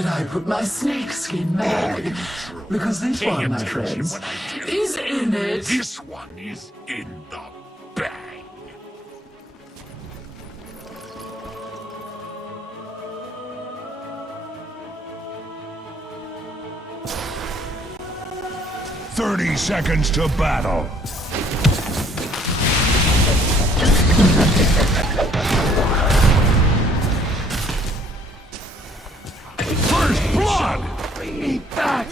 did I put my snakeskin bag? Because this one, my friends, is in it. This one is in the bag. "30 seconds to battle." First blood! Eat that!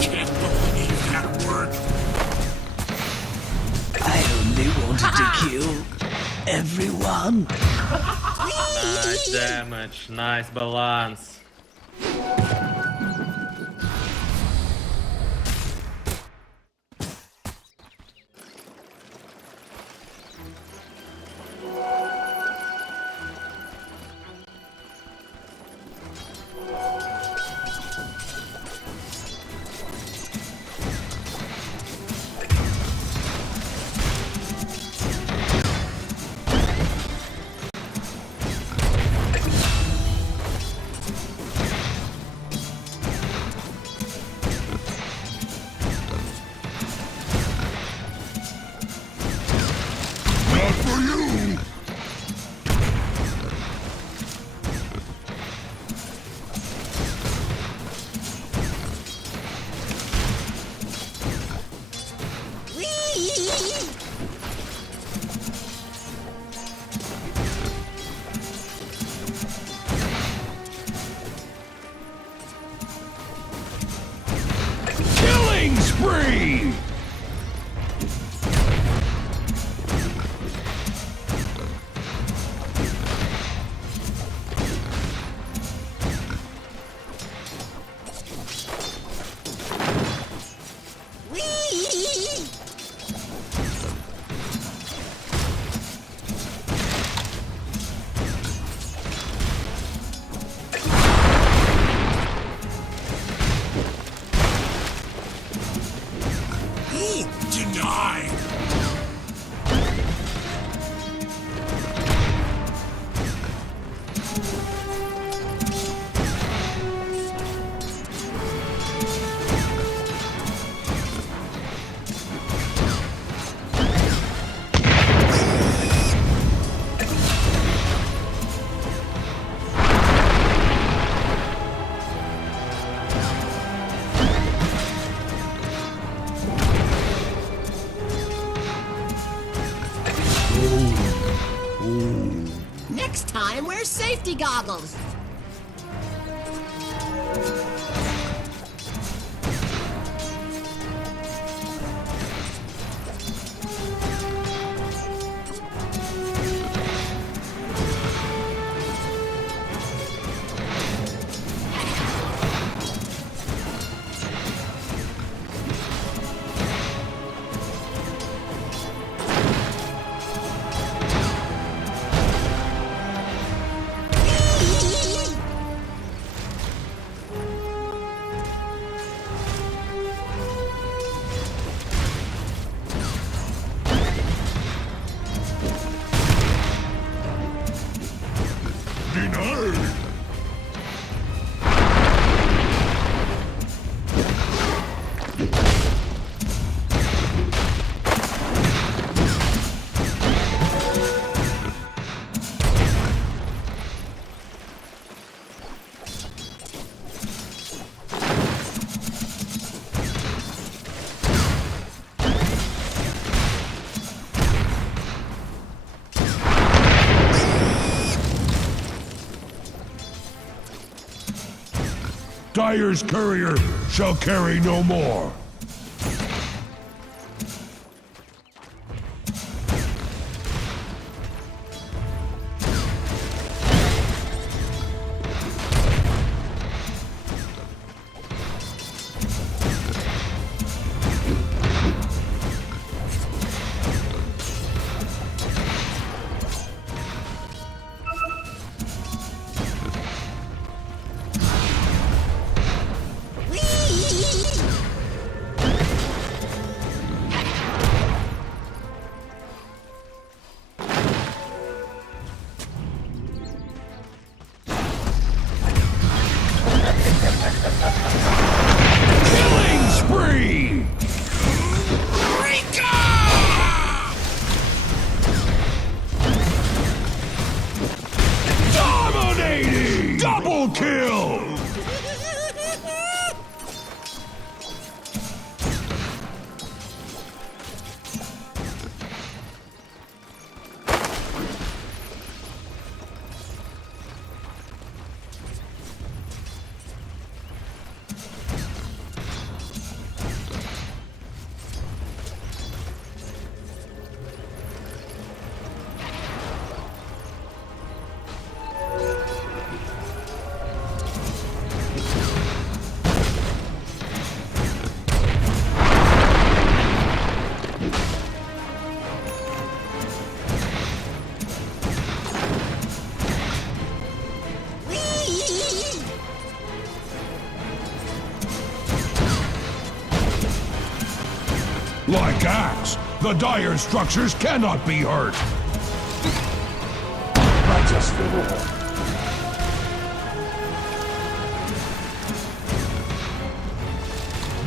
Can't believe that worked. I only wanted to kill everyone. Nice damage, nice balance. Not for you! Killing spree! Denied! Next time, wear safety goggles. Denied! Dire's courier shall carry no more. Like Axe, the dire structures cannot be hurt. Majesty Lord.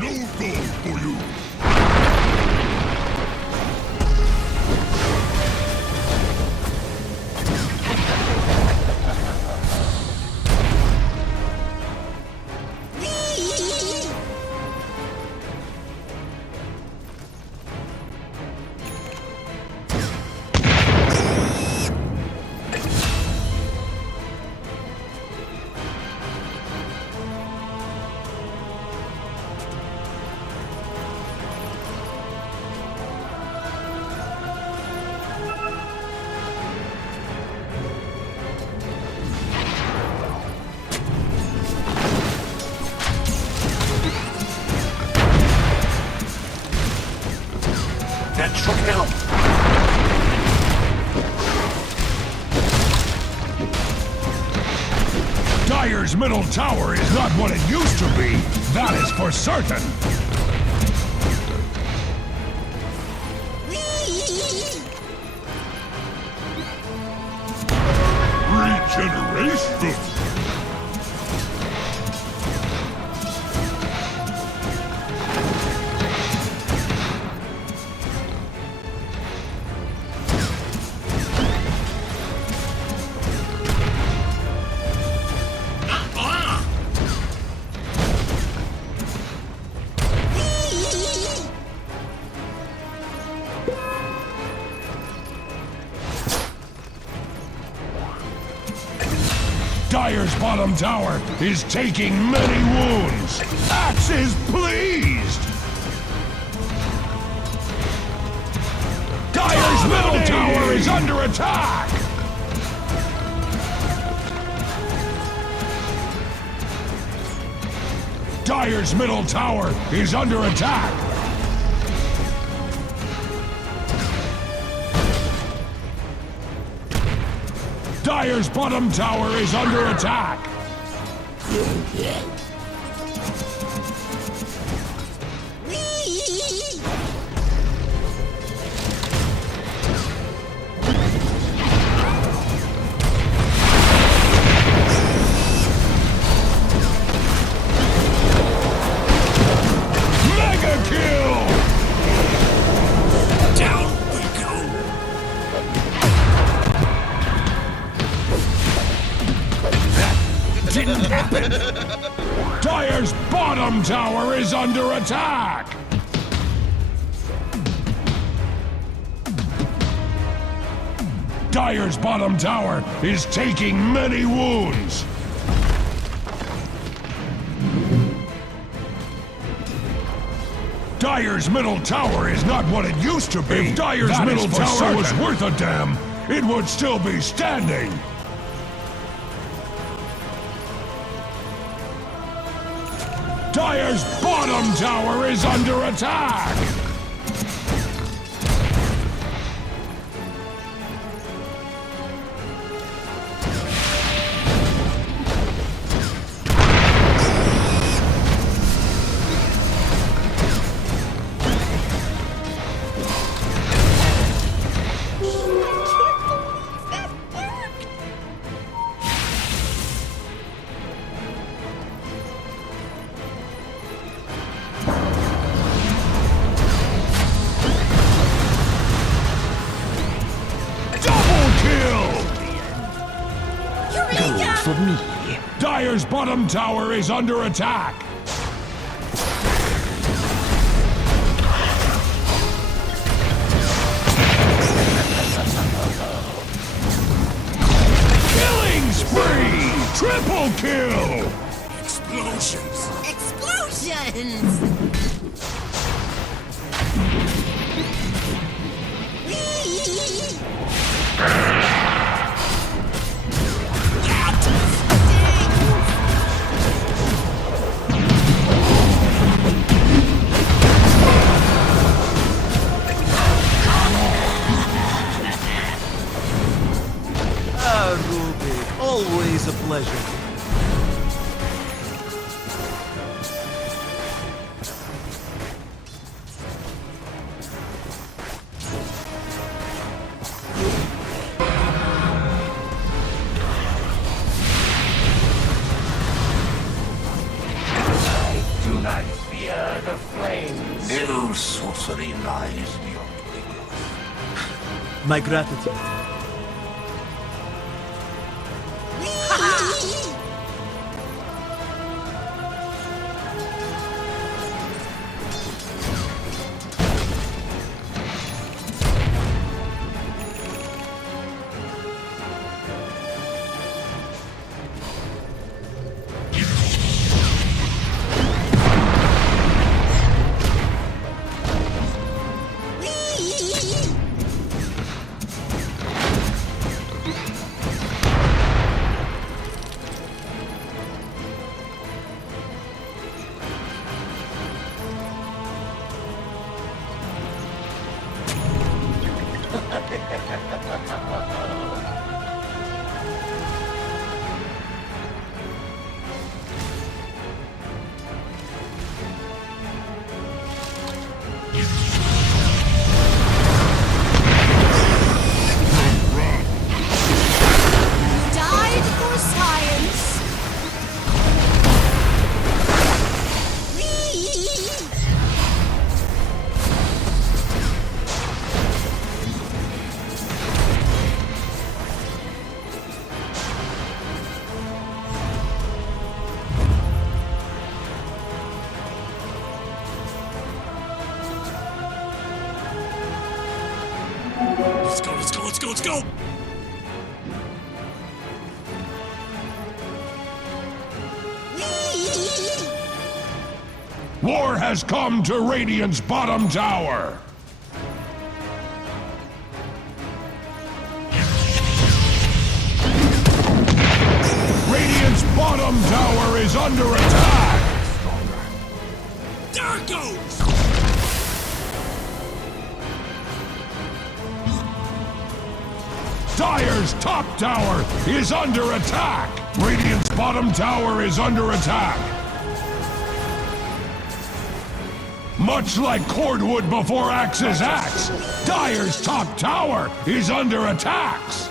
No gold for you. That truck now. Dire's middle tower is not what it used to be. That is for certain. Regeneration. Dire's bottom tower is taking many wounds. Axe is pleased. Dire's middle tower is under attack. Dire's middle tower is under attack. Dire's bottom tower is under attack. Mega kill! Down we go. Didn't happen. Dire's bottom tower is under attack. Dire's bottom tower is taking many wounds. Dire's middle tower is not what it used to be. If Dire's middle tower was worth a damn, it would still be standing. Dire's bottom tower is under attack! Gold for me. Dire's bottom tower is under attack! Killing spree! Triple kill! Explosions. Explosions! Ruby, always a pleasure. sorcery lies beyond Legolas. My gratitude. Died for science. Let's go, let's go, let's go, let's go! War has come to Radiant's bottom tower. Radiant's bottom tower is under attack. There it goes! Dire's top tower is under attack. Radiant's bottom tower is under attack. Much like cordwood before Axe's axe, Dire's top tower is under attacks.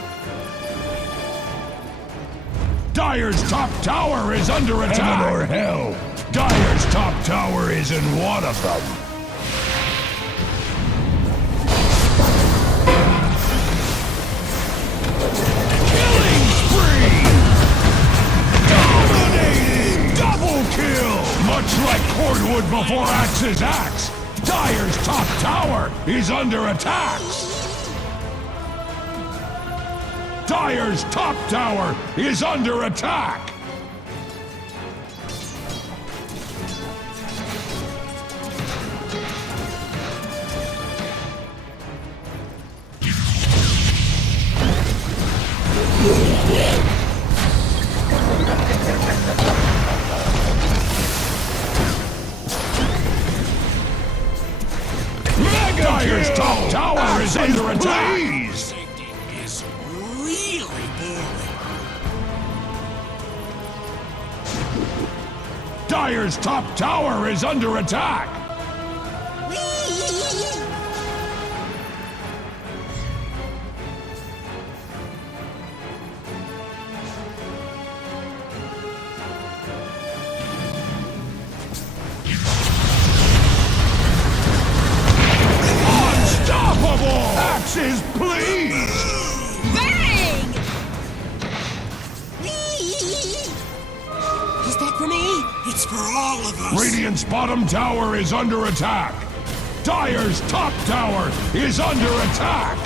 Dire's top tower is under attack. Heaven or hell, Dire's top tower is in one of them. Killing spree! Dominating! Double kill! Much like cordwood before Axe's axe, Dire's top tower is under attacks. Dire's top tower is under attack. Dire's top tower is under attack. Safety is really boring. Dire's top tower is under attack. Unstoppable! Axes, please! Bang! Is that for me? It's for all of us. Radiant's bottom tower is under attack. Dire's top tower is under attack.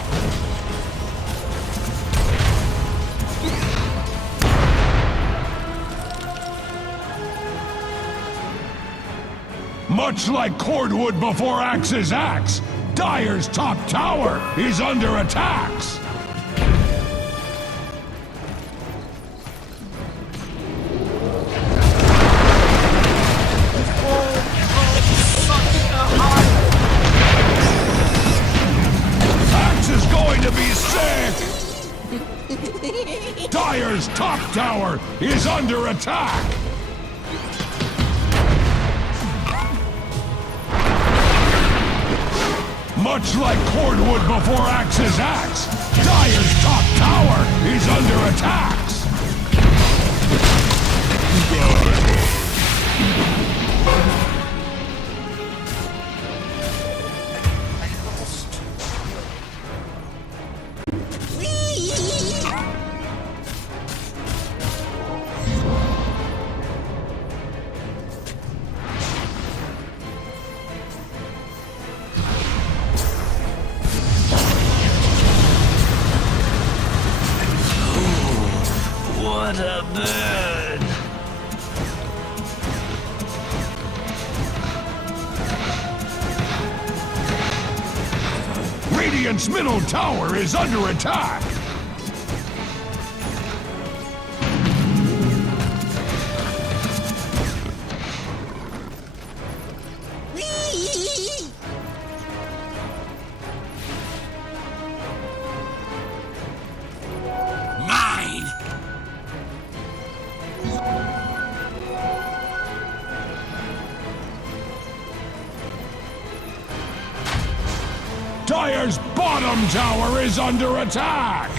Much like cordwood before Axe's axe, Dire's top tower is under attacks. Axe is going to be sick. Dire's top tower is under attack. Much like cordwood before Axe's axe, Dire's top tower is under attacks. Radiant's middle tower is under attack! Mine! Dire's bottom tower is under attack!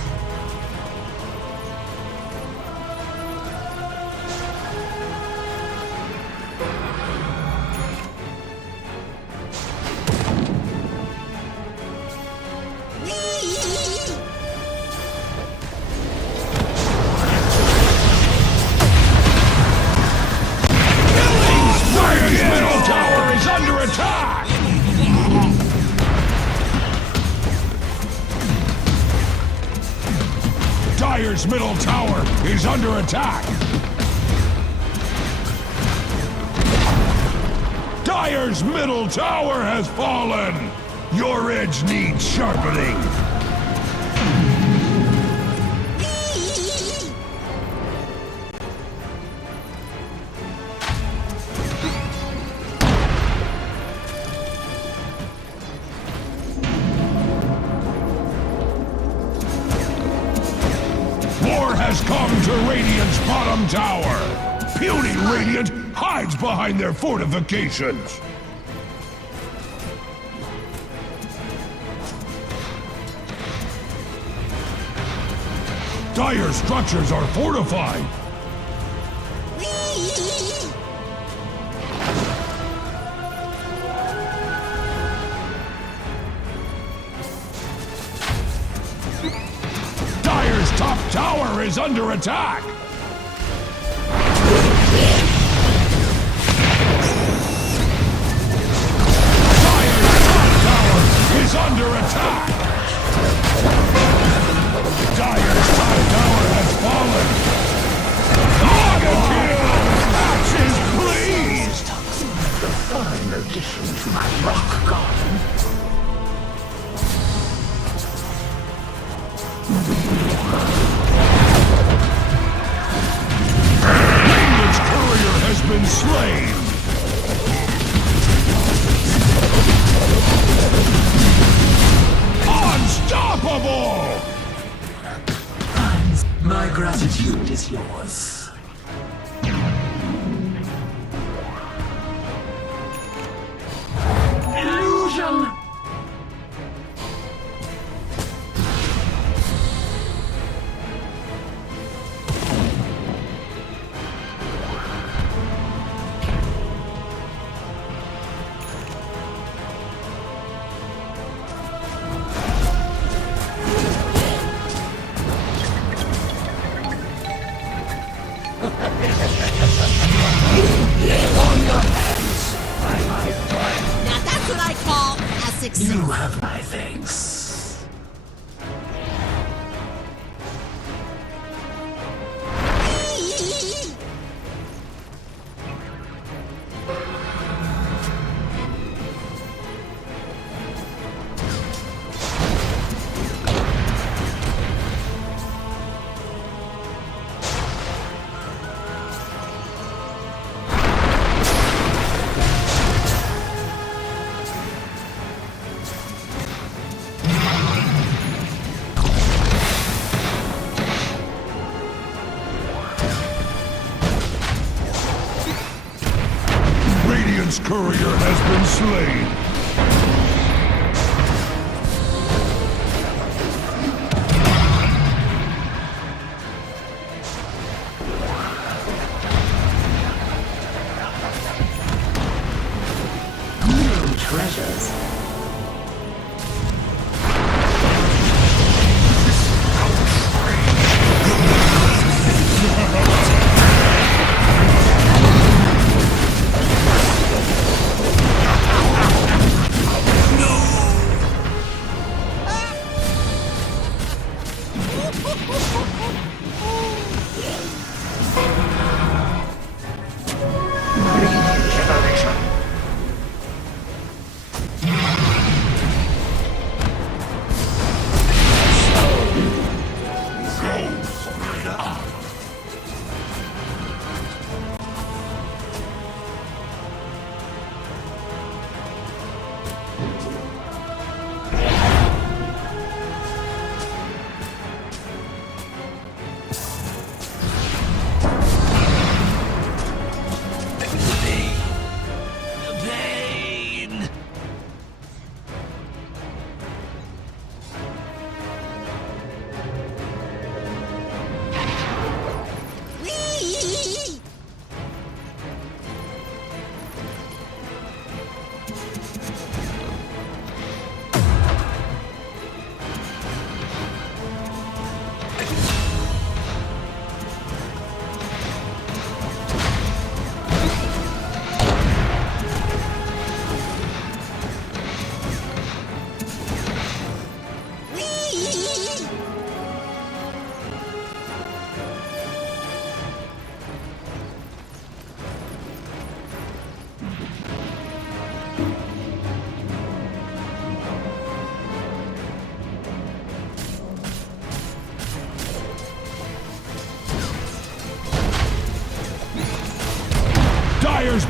Dire's middle tower is under attack! Dire's middle tower is under attack! Dire's middle tower has fallen! Your edge needs sharpening! War has come to Radiant's bottom tower! Puny Radiant hides behind their fortifications! Dire structures are fortified! Dire's top tower is under attack! Dire's top tower is under attack! Dire's top tower has fallen! Mega kill! Axes, please! The fine addition to my rock garden. Radiant's courier has been slain! Unstoppable! My gratitude is yours. Illusion! Now that's what I call a success. You have my thanks. Radiant's courier has been slain! New treasures.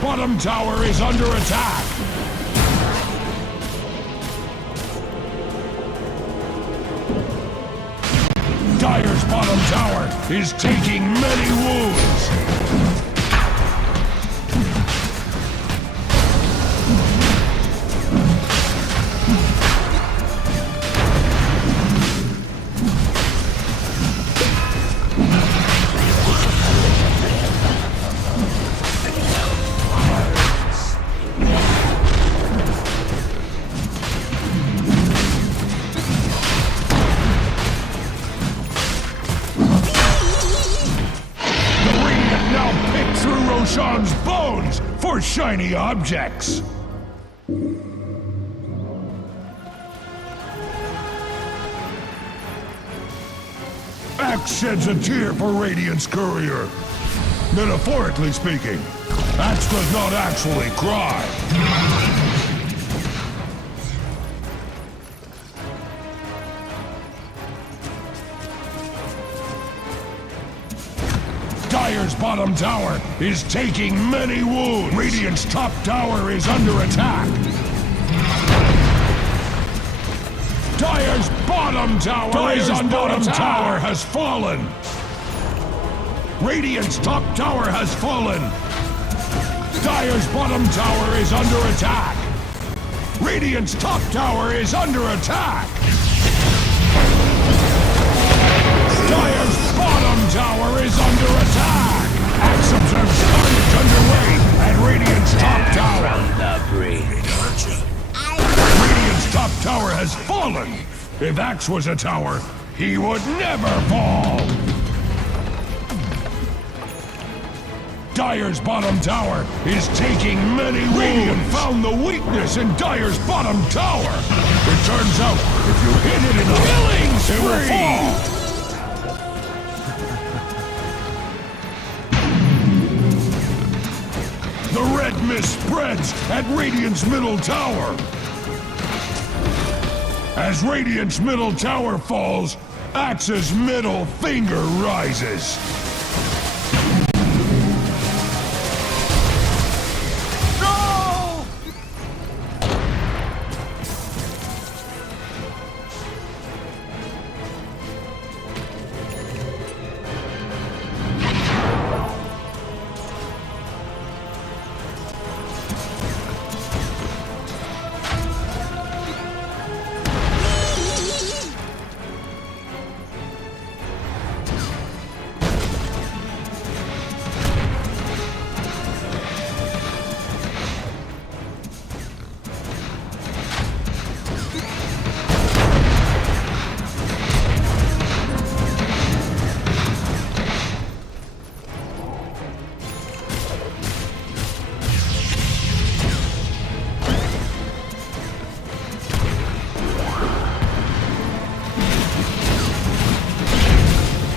bottom tower is under attack! Dire's bottom tower is taking many wounds! Roshan's bones for shiny objects! Axe sheds a tear for Radiant's courier. Metaphorically speaking, Axe does not actually cry. Dire's bottom tower is taking many wounds. Radiant's top tower is under attack. Dire's bottom tower tower has fallen. Radiant's top tower has fallen. Dire's bottom tower is under attack. Radiant's top tower is under attack. Dire's bottom tower is under attack! Axe observes carnage underway at Radiant's top tower! Radiant's top tower has fallen! If Axe was a tower, he would never fall! Dire's bottom tower is taking many wounds! Radiant found the weakness in Dire's bottom tower! It turns out, if you hit it in the killing spree, it will fall! The red mist spreads at Radiant's middle tower. As Radiant's middle tower falls, Axe's middle finger rises. No!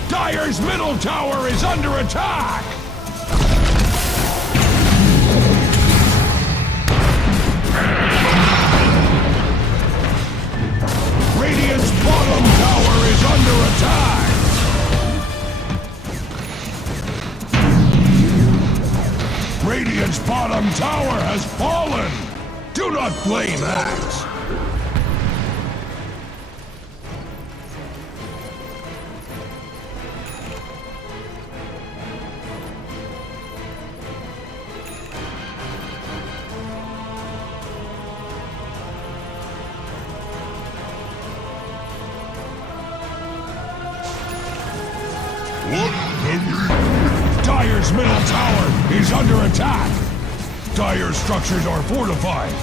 Dire's middle tower is under attack! Radiant's bottom tower is under attack! Radiant's bottom tower has fallen! Do not blame Axe! Dire's middle tower is under attack! Dire's structures are fortified!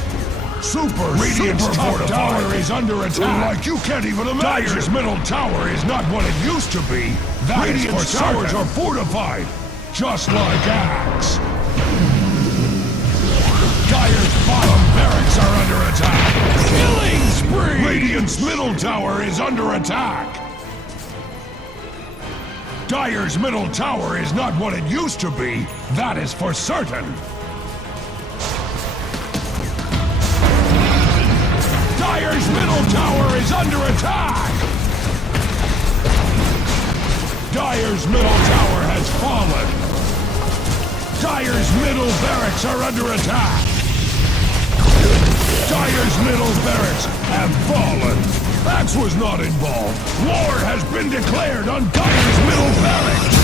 Radiant's top tower is under attack! Like you can't even imagine! Dire's middle tower is not what it used to be! Radiant's towers are fortified! Just like Axe! Dire's bottom barracks are under attack! Killing spree! Radiant's middle tower is under attack! Dire's middle tower is not what it used to be, that is for certain! Dire's middle tower is under attack! Dire's middle tower has fallen! Dire's middle barracks are under attack! Dire's middle barracks have fallen! Axe was not involved! War has been declared on Dire's middle barracks!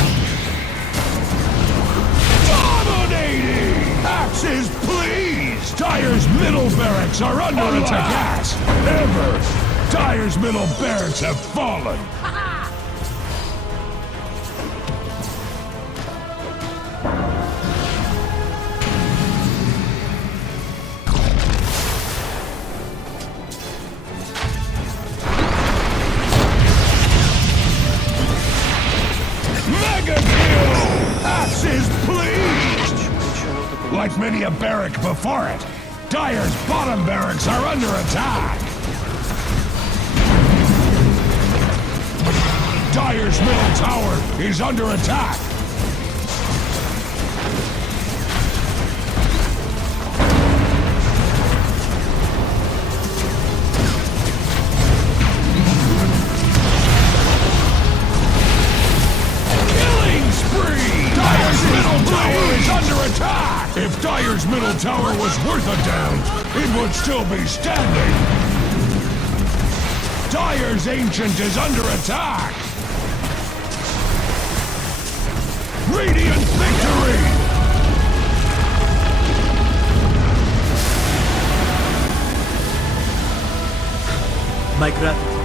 Dominating! Axe is pleased! Dire's middle barracks are under attack! Ever! Dire's middle barracks have fallen! Mega kill! Axe is pleased! Like many a barrack before it, Dire's bottom barracks are under attack! Dire's middle tower is under attack! Killing spree! Dire's middle tower is under attack! If Dire's middle tower was worth a damn, it would still be standing! Dire's Ancient is under attack! Radiant victory! My gratitude.